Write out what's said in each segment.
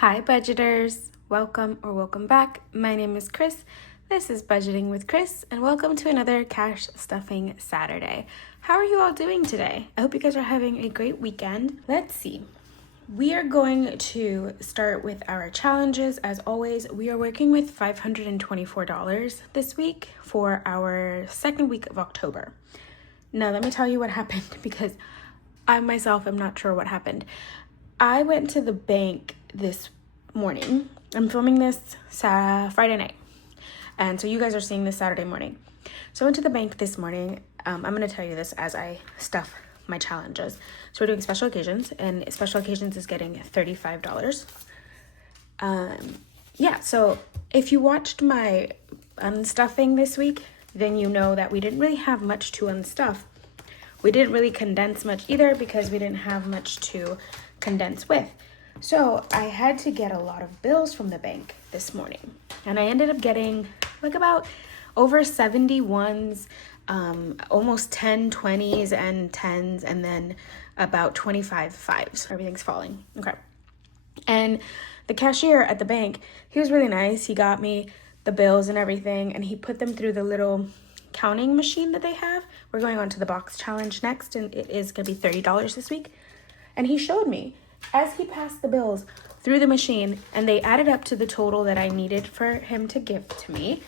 Hi budgeters, welcome back. My name is Cris. This is Budgeting with Cris, and welcome to another Cash Stuffing Saturday. How are you all doing today? I hope you guys are having a great weekend. Let's see. We are going to start with our challenges. As always, we are working with $524 this week for our second week of October. Now, let me tell you what happened because I myself am not sure what happened. I went to the bank this morning. I'm filming this Friday night, and so you guys are seeing this Saturday morning. So I went to the bank this morning. I'm going to tell you this as I stuff my challenges. So we're doing special occasions, and special occasions is getting $35. So if you watched my unstuffing this week, then you know that we didn't really have much to unstuff. We didn't really condense much either because we didn't have much to condense with. So I had to get a lot of bills from the bank this morning, and I ended up getting like about over 70 ones, almost 10 20s and 10s, and then about 25 5s. Everything's falling. Okay. And the cashier at the bank, he was really nice. He got me the bills and everything, and he put them through the little counting machine that they have. We're going on to the box challenge next, and it is going to be $30 this week. And he showed me as he passed the bills through the machine, and they added up to the total that I needed for him to give to me.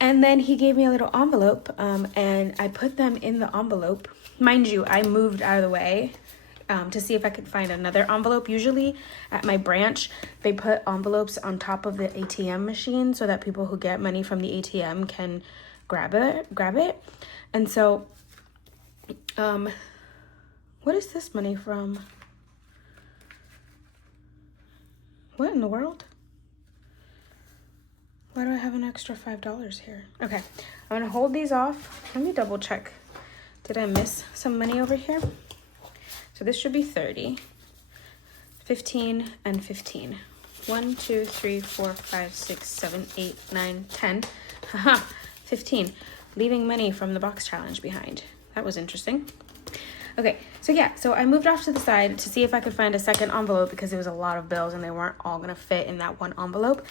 And then he gave me a little envelope, and I put them in the envelope. Mind you, I moved out of the way to see if I could find another envelope. Usually at my branch, they put envelopes on top of the ATM machine so that people who get money from the ATM can grab it. And so, what is this money from? What in the world? Why do I have an extra $5 here? Okay, I'm gonna hold these off. Let me double check. Did I miss some money over here? So this should be 30, 15, and 15. 1, 2, 3, 4, 5, 6, 7, 8, 9, 10. Haha, 15. Leaving money from the box challenge behind. That was interesting. Okay, so I moved off to the side to see if I could find a second envelope because it was a lot of bills and they weren't all gonna fit in that one envelope.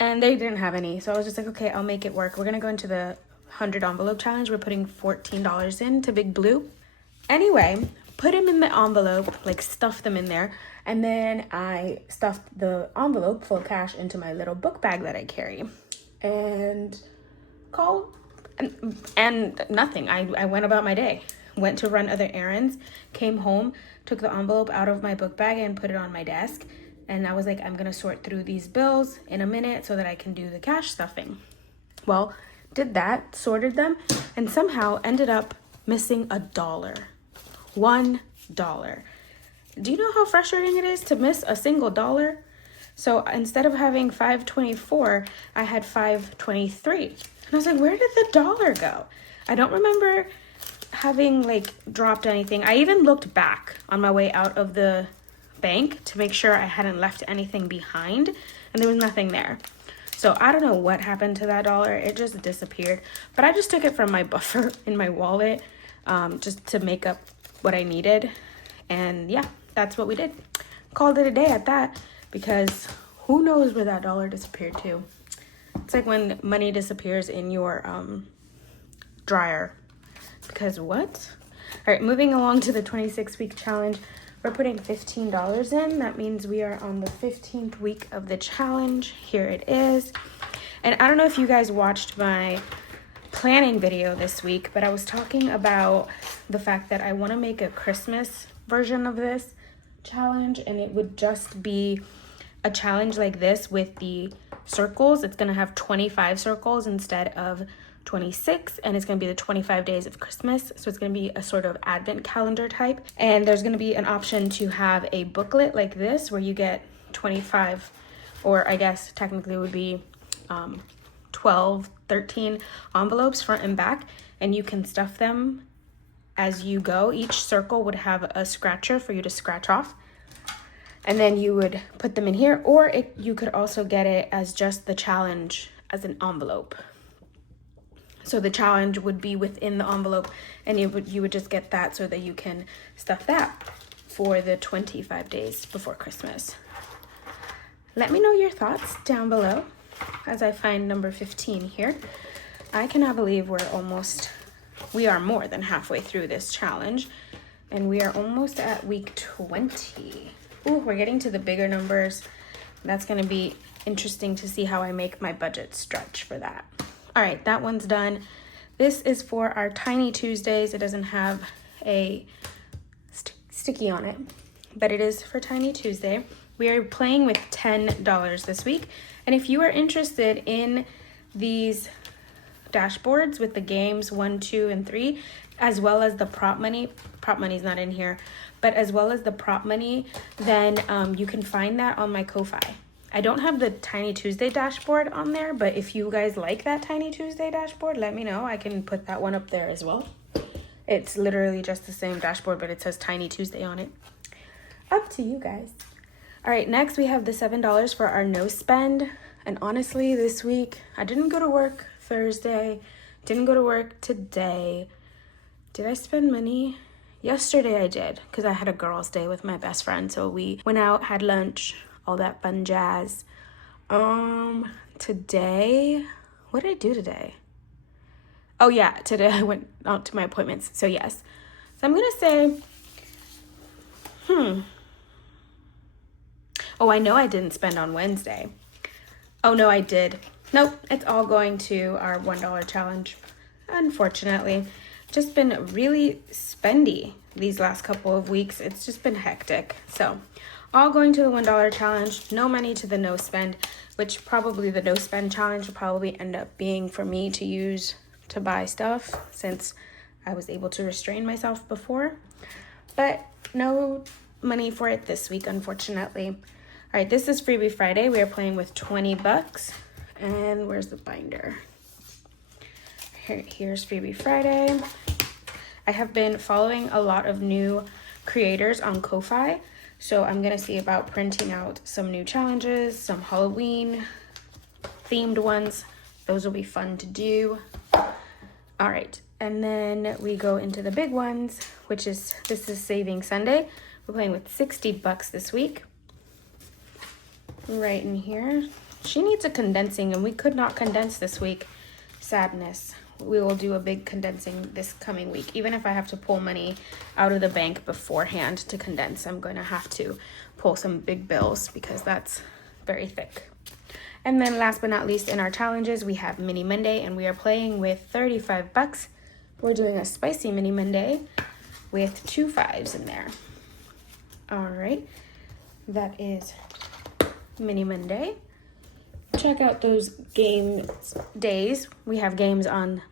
And they didn't have any, so I was just like, okay, I'll make it work. We're gonna go into the 100 envelope challenge. We're putting $14 in to Big Blue. Anyway, put them in the envelope, like stuff them in there, and then I stuffed the envelope full of cash into my little book bag that I carry. And called, and nothing. I went about my day. Went to run other errands, came home, took the envelope out of my book bag and put it on my desk. And I was like, I'm gonna sort through these bills in a minute so that I can do the cash stuffing. Well, did that, sorted them, and somehow ended up missing $1. $1. Do you know how frustrating it is to miss a single dollar? So instead of having $5.24, I had $5.23. And I was like, where did the dollar go? I don't remember having like dropped anything. I even looked back on my way out of the bank to make sure I hadn't left anything behind, and there was nothing there. So I don't know what happened to that dollar. It just disappeared, but I just took it from my buffer in my wallet just to make up what I needed. And yeah, that's what we did. Called it a day at that, because who knows where that dollar disappeared to. It's like when money disappears in your dryer. Because what? All right, moving along to the 26-week challenge. We're putting $15 in. That means we are on the 15th week of the challenge. Here it is. And I don't know if you guys watched my planning video this week, but I was talking about the fact that I want to make a Christmas version of this challenge, and it would just be a challenge like this with the circles. It's going to have 25 circles instead of 26, and it's going to be the 25 days of Christmas. So it's going to be a sort of advent calendar type, and there's going to be an option to have a booklet like this where you get 25, or I guess technically it would be 12, 13 envelopes front and back, and you can stuff them as you go. Each circle would have a scratcher for you to scratch off, and then you would put them in here, or you could also get it as just the challenge as an envelope. So the challenge would be within the envelope, and you would just get that so that you can stuff that for the 25 days before Christmas. let me know your thoughts down below as I find number 15 here. I cannot believe we are more than halfway through this challenge, and we are almost at week 20. Ooh, we're getting to the bigger numbers. That's gonna be interesting to see how I make my budget stretch for that. All right, that one's done. This is for our Tiny Tuesdays. It doesn't have a sticky on it, but it is for Tiny Tuesday. We are playing with $10 this week. And if you are interested in these dashboards with the games 1, 2, and 3, as well as the prop money's not in here, but as well as the prop money, then you can find that on my Ko-Fi. I don't have the Tiny Tuesday dashboard on there, but if you guys like that Tiny Tuesday dashboard, let me know. I can put that one up there as well. It's literally just the same dashboard, but it says Tiny Tuesday on it. Up to you guys. All right, next we have the $7 for our no spend. And honestly, this week, I didn't go to work Thursday, didn't go to work today. Did I spend money? Yesterday I did, because I had a girls' day with my best friend. So we went out, had lunch, all that fun jazz. Today, what did I do today? Oh yeah, today I went out to my appointments. So yes. So I'm gonna say, oh, I know I didn't spend on Wednesday. Oh no, I did. Nope, it's all going to our $1 challenge. Unfortunately, just been really spendy these last couple of weeks. It's just been hectic. So all going to the $1 challenge, no money to the no spend, which probably the no spend challenge will probably end up being for me to use to buy stuff since I was able to restrain myself before. But no money for it this week, unfortunately. All right, this is Freebie Friday. We are playing with $20. And where's the binder? Here's Freebie Friday. I have been following a lot of new creators on Ko-Fi, so I'm gonna see about printing out some new challenges, some Halloween themed ones. Those will be fun to do. All right, and then we go into the big ones, which is, this is Saving Sunday. We're playing with $60 this week. Right in here. She needs a condensing, and we could not condense this week. Sadness. We will do a big condensing this coming week. Even if I have to pull money out of the bank beforehand to condense, I'm going to have to pull some big bills because that's very thick. And then last but not least in our challenges, we have Mini Monday, and we are playing with $35. We're doing a spicy Mini Monday with 2 5s in there. All right, that is Mini Monday. Check out those game days. We have games on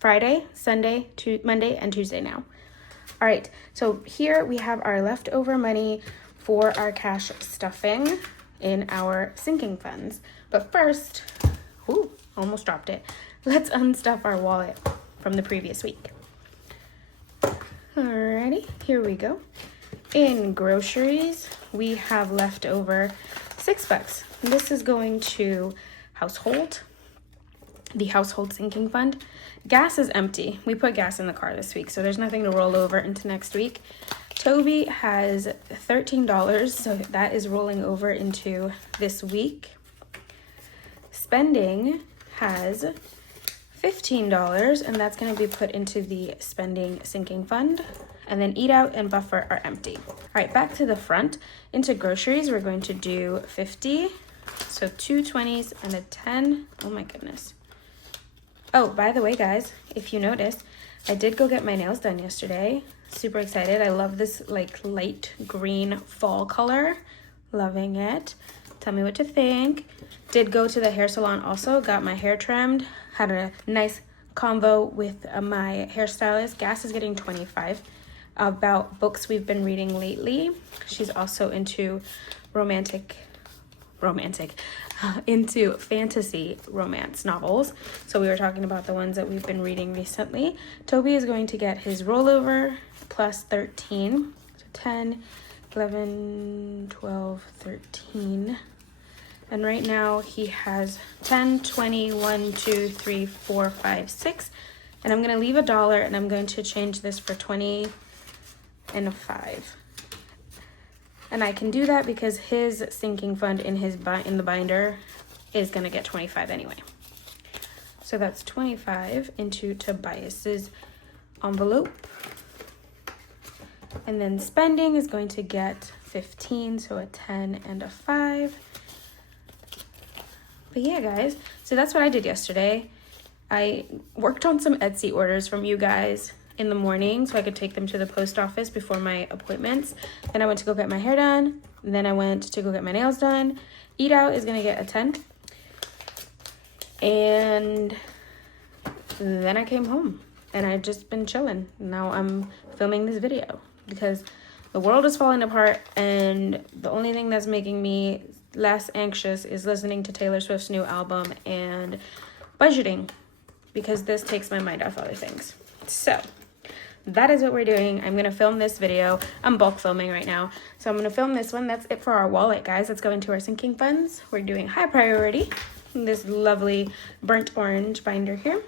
Friday, Sunday, Monday, and Tuesday now. All right, so here we have our leftover money for our cash stuffing in our sinking funds. But first, ooh, almost dropped it. Let's unstuff our wallet from the previous week. Alrighty, here we go. In groceries, we have left over $6. This is going to household, the household sinking fund. Gas is empty. We put gas in the car this week, so there's nothing to roll over into next week. Toby has $13, so that is rolling over into this week. Spending has $15, and that's going to be put into the spending sinking fund. And then eat out and buffer are empty. All right, back to the front. Into groceries, we're going to do 50. So 2 20s and a 10. Oh my goodness. Oh, by the way, guys, if you noticed, I did go get my nails done yesterday. Super excited. I love this like light green fall color. Loving it. Tell me what to think. Did go to the hair salon also. Got my hair trimmed. Had a nice convo with my hairstylist. Gas is getting 25. About books we've been reading lately. She's also into into fantasy romance novels. So we were talking about the ones that we've been reading recently. Toby is going to get his rollover plus 13. So 10, 11, 12, 13. And right now he has 10, 20, 1, 2, 3, 4, 5, 6. And I'm going to leave $1 and I'm going to change this for 20 and a 5. And I can do that because his sinking fund in the binder is gonna get 25 anyway. So that's 25 into Tobias's envelope. And then spending is going to get 15, so a 10 and a 5. But yeah, guys, so that's what I did yesterday. I worked on some Etsy orders from you guys in the morning so I could take them to the post office before my appointments. Then I went to go get my hair done. And then I went to go get my nails done. Eat out is gonna get a 10. And then I came home and I've just been chilling. Now I'm filming this video because the world is falling apart, and the only thing that's making me less anxious is listening to Taylor Swift's new album and budgeting, because this takes my mind off other things. So that is what we're doing. I'm gonna film this video. I'm bulk filming right now, so I'm gonna film this one. That's it for our wallet, guys. Let's go into our sinking funds. We're doing high priority, this lovely burnt orange binder here.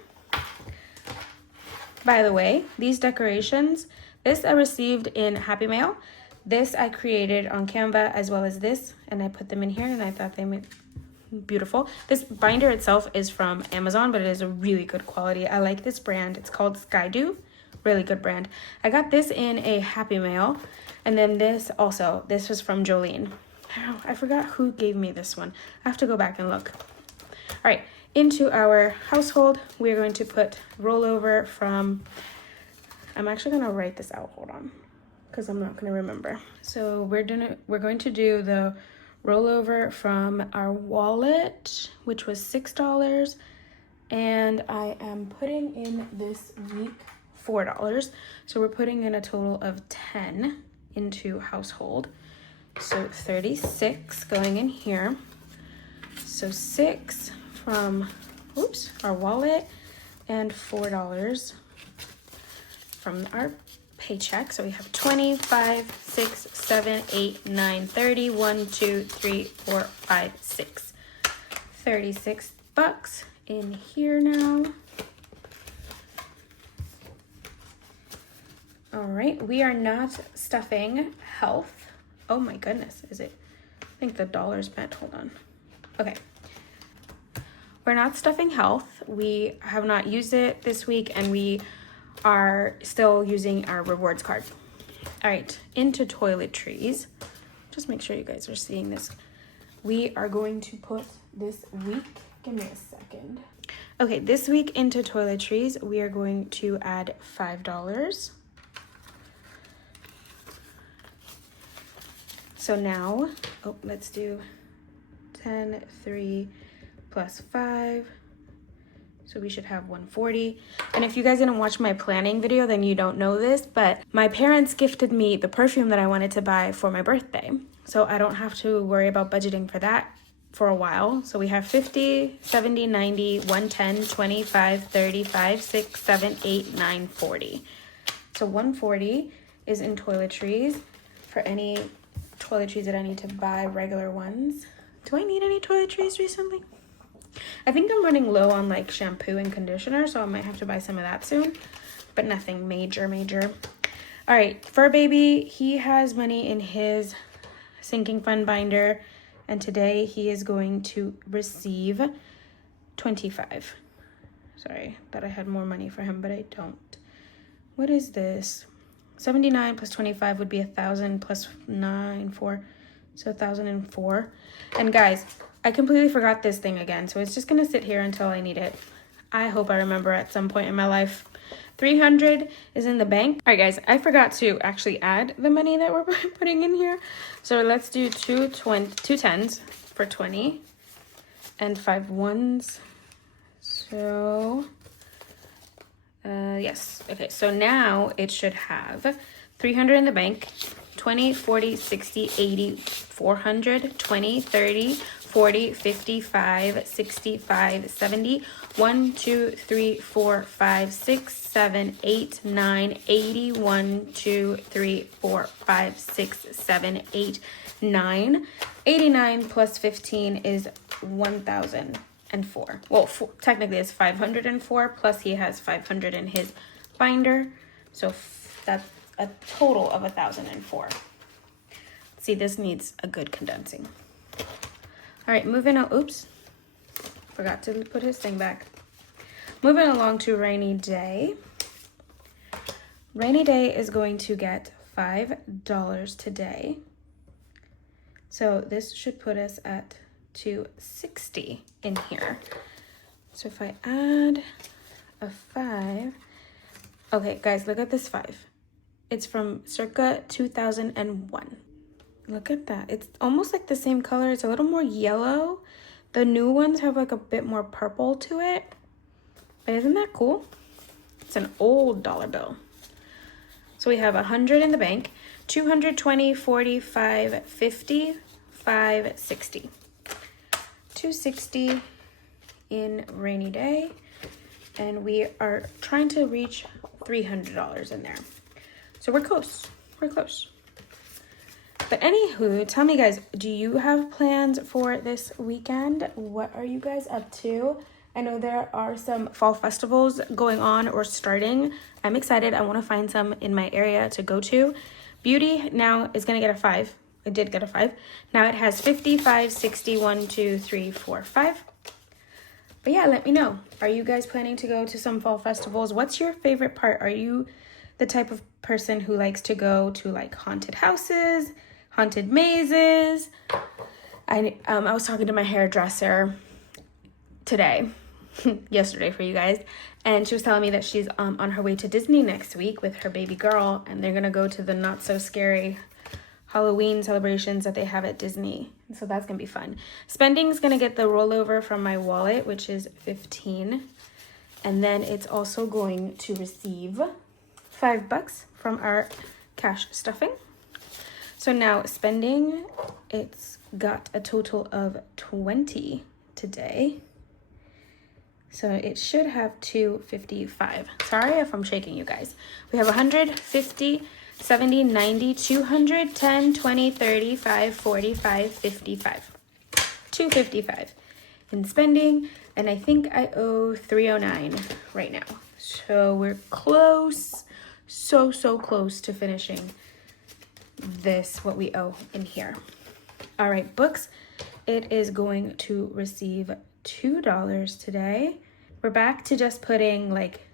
By the way, these decorations, this I received in Happy Mail. This I created on Canva, as well as this, and I put them in here, and I thought they made beautiful. This binder itself is from Amazon, but it is a really good quality. I like this brand. It's called Skydew. Really good brand. I got this in a Happy Mail, and then this also. This was from Jolene. Oh, I forgot who gave me this one. I have to go back and look. All right, into our household, we're going to put rollover from, I'm actually gonna write this out, hold on, because I'm not gonna remember. So we're going to do the rollover from our wallet, which was $6, and I am putting in this week $4. So we're putting in a total of 10 into household. So 36 going in here. So 6 from, oops, our wallet, and $4 from our paycheck. So we have 20, 5, 6, 7, 8, 9, 30, 1, 2, 3, 4, 5, 6. 36 bucks in here now. All right, we are not stuffing health. Oh my goodness, is it? I think the dollar spent, hold on. Okay. We're not stuffing health. We have not used it this week, and we are still using our rewards card. All right, into toiletries. Just make sure you guys are seeing this. We are going to put this week, give me a second. Okay, this week into toiletries, we are going to add $5. So now, oh, let's do 10, 3 plus 5. So we should have 140. And if you guys didn't watch my planning video, then you don't know this, but my parents gifted me the perfume that I wanted to buy for my birthday. So I don't have to worry about budgeting for that for a while. So we have 50, 70, 90, 110, 25, 35, 6, 7, 8, 9, 40. So 140 is in toiletries for any toiletries that I need to buy, regular ones. Do I need any toiletries recently? I think I'm running low on like shampoo and conditioner, so I might have to buy some of that soon, but nothing major. All right, Fur Baby, he has money in his sinking fund binder, and today he is going to receive 25. Sorry, thought I had more money for him, but I don't. What is this? 79 plus 25 would be 1,000 plus 9, 4, so 1,004. And guys, I completely forgot this thing again, so it's just gonna sit here until I need it. I hope I remember at some point in my life. 300 is in the bank. All right, guys, I forgot to actually add the money that we're putting in here. So let's do two 10s for 20 and 5 1s. So yes, okay, so now it should have 300 in the bank, 20, 40, 60, 80, 400, 20, 30, 40, 55, 65, 70, 1, 2, 3, 4, 5, 6, 7, 8, 9, 80, 1, 2, 3, 4, 5, 6, 7, 8, 9. 89 plus 15 is 1,004. Well, technically it's 504, plus he has 500 in his binder. So that's a total of 1,004. See, this needs a good condensing. All right, moving on. Oops, forgot to put his thing back. Moving along to rainy day. Rainy day is going to get $5 today. So this should put us at $260 in here. So if I add a 5, okay guys, look at this 5. It's from circa 2001. Look at that. It's almost like the same color. It's a little more yellow. The new ones have like a bit more purple to it. But isn't that cool? It's an old dollar bill. So we have 100 in the bank, 220, 45, 50, 5, 60. 260 in rainy day. And we are trying to reach $300 in there. So we're close. We're close. But anywho, tell me guys, do you have plans for this weekend? What are you guys up to? I know there are some fall festivals going on or starting. I'm excited. I want to find some in my area to go to. Beauty now is going to get a 5. It did get a 5. Now it has 55, 60, 1, 2, 3, 4, 5. But yeah, let me know. Are you guys planning to go to some fall festivals? What's your favorite part? Are you the type of person who likes to go to like haunted houses, haunted mazes? I was talking to my hairdresser today, yesterday for you guys, and she was telling me that she's on her way to Disney next week with her baby girl, and they're gonna go to the not so scary Halloween celebrations that they have at Disney. So that's gonna be fun. Spending's gonna get the rollover from my wallet, which is 15, and then it's also going to receive $5 from our cash stuffing. So now spending, it's got a total of 20 today. So it should have 255. Sorry if I'm shaking you guys. We have 100, 50, 70, 90, 200, 10, 20, 35, 45, 55. 255 in spending. And I think I owe 309 right now. So we're close. So close to finishing this, what we owe in here. All right, books. It is going to receive $2 today. We're back to just putting like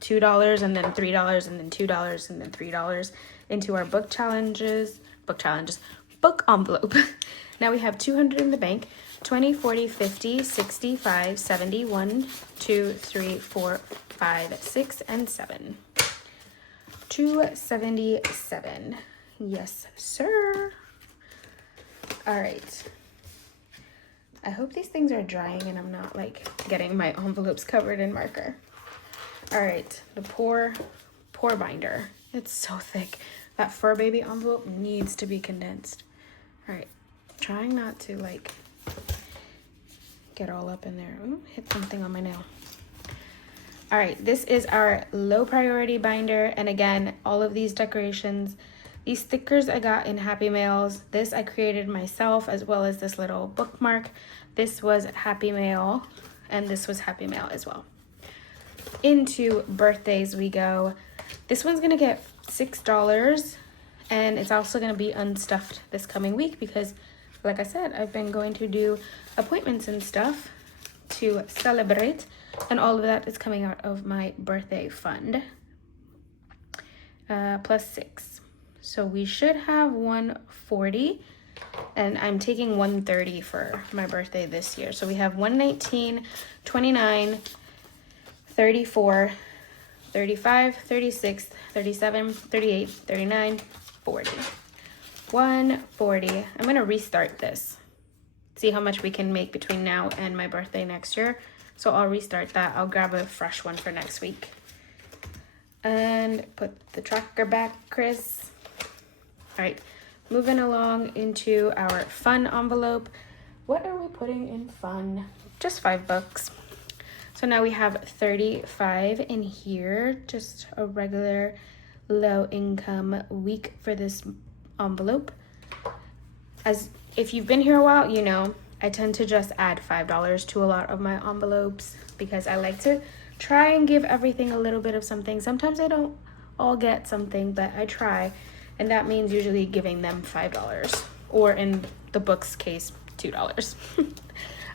$2 and then $3 and then $2 and then $3 into our book envelope. Now we have 200 in the bank, 20, 40, 50, 65, 70, 1, 2, 3, 4, 5, 6, and 7. 277. Yes, sir. All right. I hope these things are drying and I'm not like getting my envelopes covered in marker. All right, the poor binder. It's so thick. That fur baby envelope needs to be condensed. All right, trying not to like get all up in there. Ooh, hit something on my nail. All right, this is our low priority binder. And again, all of these decorations, these stickers I got in Happy Mails. This I created myself, as well as this little bookmark. This was Happy Mail, and this was Happy Mail as well. Into birthdays we go. This one's gonna get $6, and it's also gonna be unstuffed this coming week because, like I said, I've been going to do appointments and stuff to celebrate, and all of that is coming out of my birthday fund. Plus 6. So we should have 140, and I'm taking 130 for my birthday this year. So we have 119, 29, 34, 35, 36, 37, 38, 39, 40. 140. I'm gonna restart this. See how much we can make between now and my birthday next year. So I'll restart that. I'll grab a fresh one for next week. And put the tracker back, Cris. All right, moving along into our fun envelope. What are we putting in fun? Just $5. So now we have 35 in here, just a regular low income week for this envelope. As if you've been here a while, you know, I tend to just add $5 to a lot of my envelopes because I like to try and give everything a little bit of something. Sometimes I don't all get something, but I try. And that means usually giving them $5. or in the book's case, $2. All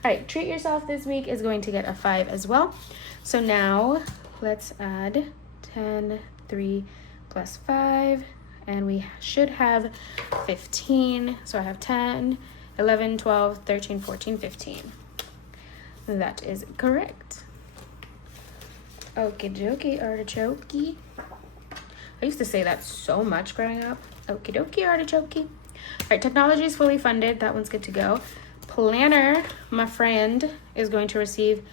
right, treat yourself this week is going to get a 5 as well. So now let's add 10, 3 plus 5, and we should have 15. So I have 10, 11, 12, 13, 14, 15. That is correct. Okie dokie, artichoke. I used to say that so much growing up. Okie dokie, artichoke. All right, technology is fully funded. That one's good to go. Planner, my friend, is going to receive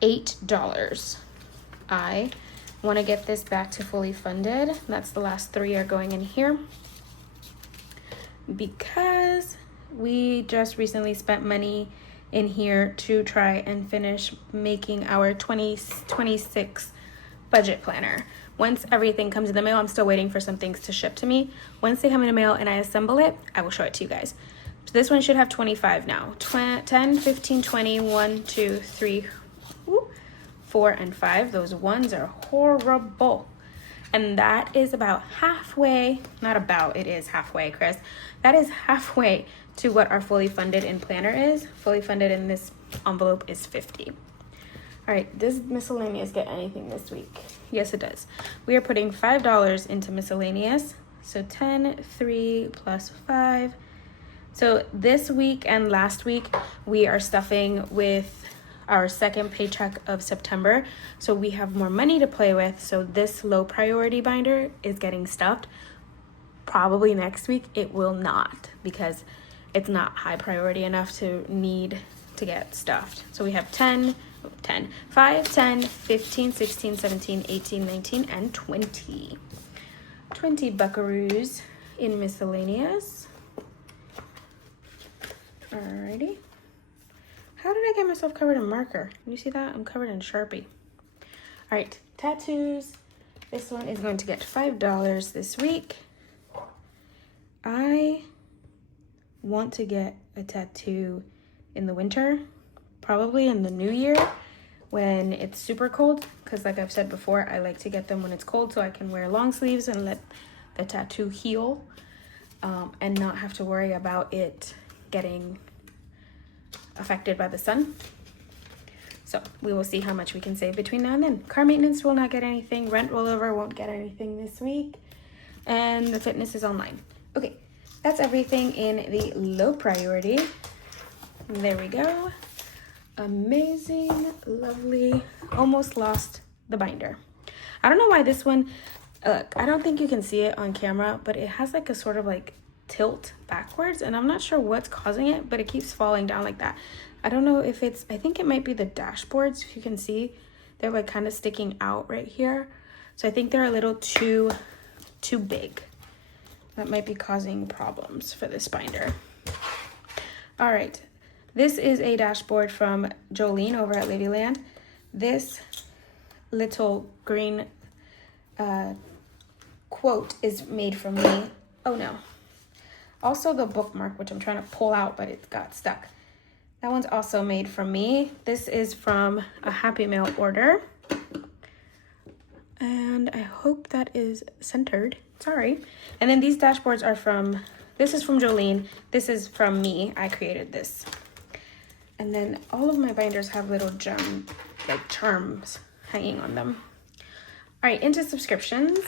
$8. I want to get this back to fully funded. That's the last 3 are going in here because we just recently spent money in here to try and finish making our 2026 budget planner. Once everything comes in the mail, I'm still waiting for some things to ship to me. Once they come in the mail and I assemble it, I will show it to you guys. So this one should have 25 now. 10, 15, 20, 1, 2, 3, 4, and 5. Those ones are horrible. And that is about halfway, not about, it is halfway, Chris. That is halfway to what our fully funded in planner is. Fully funded in this envelope is 50. All right, does miscellaneous get anything this week? Yes, it does. We are putting $5 into miscellaneous. So 10, 3 plus 5. So this week and last week, we are stuffing with our second paycheck of September. So we have more money to play with. So this low priority binder is getting stuffed. Probably next week, it will not, because it's not high priority enough to need to get stuffed. So we have 5, 10, 15, 16, 17, 18, 19, and 20. 20 buckaroos in miscellaneous. Alrighty. How did I get myself covered in marker? You see that? I'm covered in Sharpie. All right, tattoos. This one is going to get $5 this week. I want to get a tattoo in the winter, probably in the new year when it's super cold, because like I've said before, I like to get them when it's cold so I can wear long sleeves and let the tattoo heal, and not have to worry about it getting affected by the sun. So we will see how much we can save between now and then. Car maintenance will not get anything. Rent rollover won't get anything this week. And the fitness is online. Okay, that's everything in the low priority. There we go. Amazing, lovely. Almost lost the binder. I don't know why this one, I don't think you can see it on camera, but it has like a sort of like tilt backwards, and I'm not sure what's causing it, but it keeps falling down like that. I don't know if it's, I think it might be the dashboards. If you can see, they're like kind of sticking out right here. So I think they're a little too big. That might be causing problems for this binder. All right, this is a dashboard from Jolene over at Ladyland. This little green quote is made from me. Oh no. Also the bookmark, which I'm trying to pull out, but it got stuck. That one's also made from me. This is from a Happy Mail order. And I hope that is centered. Sorry. And then these dashboards are from, this is from Jolene. This is from me. I created this. And then all of my binders have little charms hanging on them. All right, into subscriptions.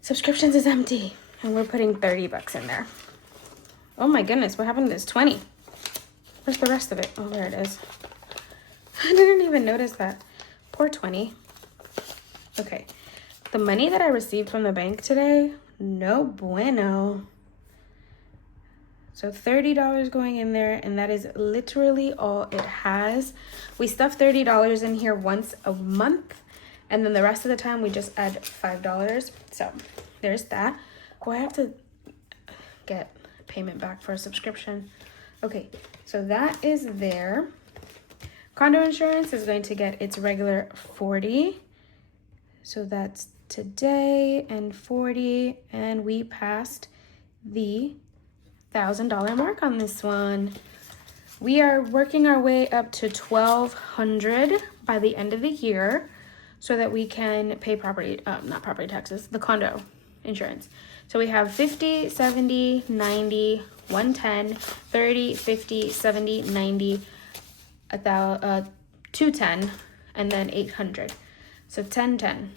Subscriptions is empty. And we're putting 30 bucks in there. Oh my goodness, what happened to this 20? Where's the rest of it? Oh, there it is. I didn't even notice that. Poor 20. Okay, the money that I received from the bank today, no bueno. So $30 going in there, and that is literally all it has. We stuff $30 in here once a month, and then the rest of the time we just add $5. So there's that. Oh, I have to get payment back for a subscription. Okay, so that is there. Condo insurance is going to get its regular 40. So that's today and 40, and we passed the $1,000 mark on this one. We are working our way up to $1,200 by the end of the year so that we can pay not property taxes, the condo. insurance. So we have 50, 70, 90, 110, 30, 50, 70, 90, 210, and then 800. So 10,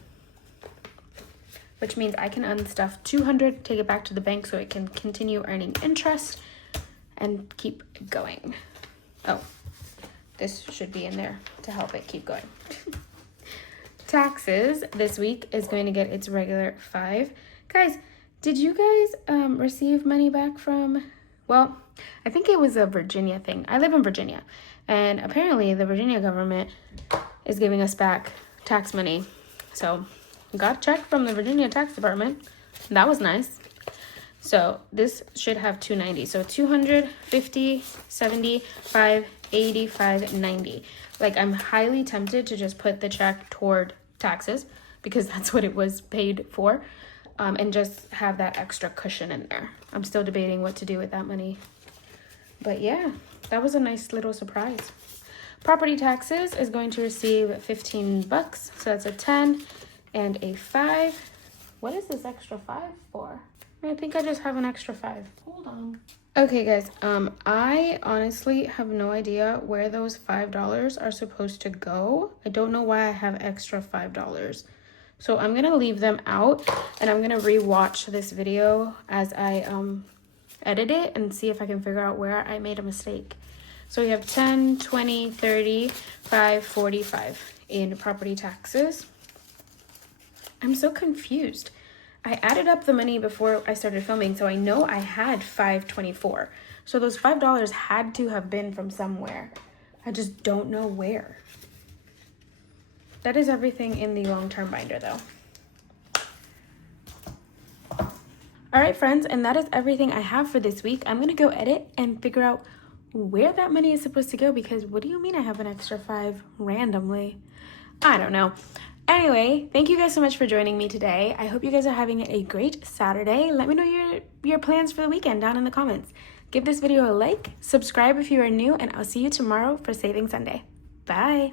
which means I can unstuff 200, take it back to the bank so it can continue earning interest and keep going. Oh, this should be in there to help it keep going. Taxes this week is going to get its regular 5. Guys, did you guys receive money back from, well, I think it was a Virginia thing. I live in Virginia, and apparently the Virginia government is giving us back tax money. So got a check from the Virginia tax department. That was nice. So this should have 290. So 200, 50, 75, 85, 90. Like, I'm highly tempted to just put the check toward taxes because that's what it was paid for, and just have that extra cushion in there. I'm still debating what to do with that money. But yeah, that was a nice little surprise. Property taxes is going to receive $15. So that's a 10 and a 5. What is this extra 5 for? I think I just have an extra 5. Hold on. Okay, guys, I honestly have no idea where those $5 are supposed to go. I don't know why I have extra $5. So I'm gonna leave them out, and I'm gonna rewatch this video as I edit it and see if I can figure out where I made a mistake. So we have 10, 20, 30, 5, 45 in property taxes. I'm so confused. I added up the money before I started filming, so I know I had $5.24. So those $5 had to have been from somewhere. I just don't know where. That is everything in the long-term binder, though. All right, friends, and that is everything I have for this week. I'm gonna go edit and figure out where that money is supposed to go, because what do you mean I have an extra 5 randomly? I don't know. Anyway, thank you guys so much for joining me today. I hope you guys are having a great Saturday. Let me know your plans for the weekend down in the comments. Give this video a like, subscribe if you are new, and I'll see you tomorrow for Saving Sunday. Bye.